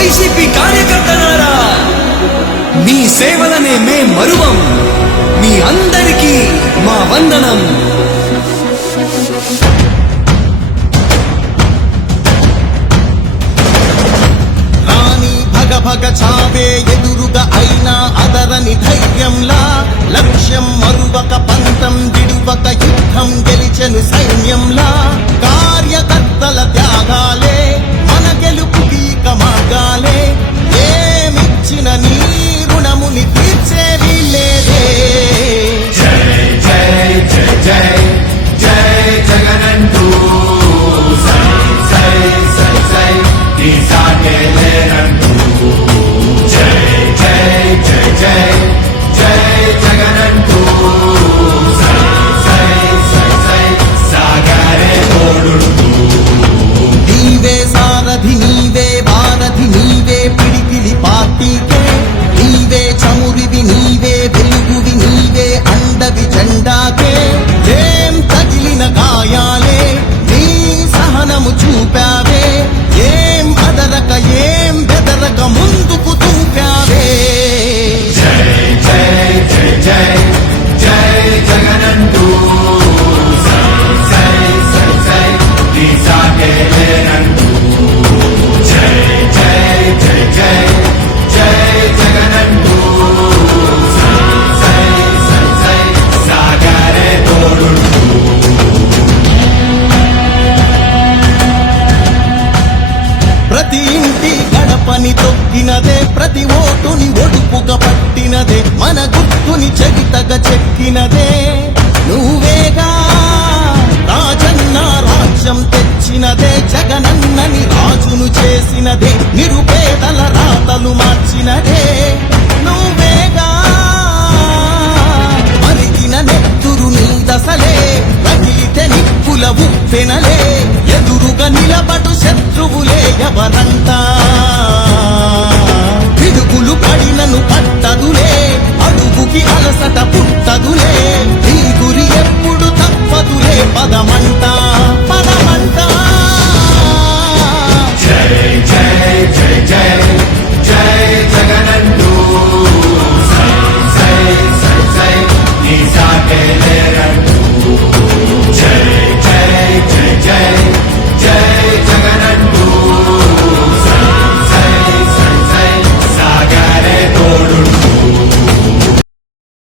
YCP కార్యకర్తలారా, మీ సేవలనే మే మరువం. మీ అందరికీ మా వందనం. రాణి భగ భగ చావే ఎదురుగా అయినా అదరని ధైర్యంలా, లక్ష్యం మరువక పంతం విడువక యుద్ధం గెలిచెను సైన్యంలా. కార్యకర్తల త్యాగాలే మన గెలుపుకి మార్గాలే. ఏమిచ్చిన నీ రుణముని తీర్చేది లేదే. జై జై జై జై జై జగనంటూ సై సై సై సై నీ సాగే లేనంటూ. జై జై జై జై జై జగనంటూ సై సై సై సై సాగరే తోడుంటూ. నీవే సారథి నీవే వారధి నీవే పిడికిలి పార్టీకే. నీవే చమురివి నీవే వెలుగువి నీవే అండవి జెండాకే. ఏం తగిలిన గాయాలే నీ సహనము చూపావే. ఏం అదరక ఏం బెదరక ముందుకు దూకావే. జై జై జై జై జై జగనంటూ సై సై సై సై నీ సాగే లేనంటూ. జై జై జై జై జై జగనంటూ సై సై సై సై సాగరే తోడుంటూ. ప్రతి ఇంటి గడపని తొక్కినదే, ప్రతి ఓటుని ఒడుపుగా పట్టినదే, మన గుర్తుని చెవితగా చెక్కినదే నువ్వేగా. రాజన్న రాజ్యం తెచ్చినదే, జగనన్నని రాజును చేసినదే, నిరుపేదల రాతలు మార్చినదే నువ్వేగా. మరిగిన నెత్తురు నీ దశలే, రగిలితే నిప్పుల ఉప్పెనలే. ఎదురుగా నిలబడు శత్రువులే ఎవరంతా. పిడుగులు పడినను పట్టదులే, అడుగుకి అలసట పుట్టదులే. నీ గురి ఎప్పుడు తప్పదులే, పదమంట పదమంట. జై జై జై జై జై జగనంటూ సై సై సై సై నీ సాగే లేనంటూ. జై జై జై జై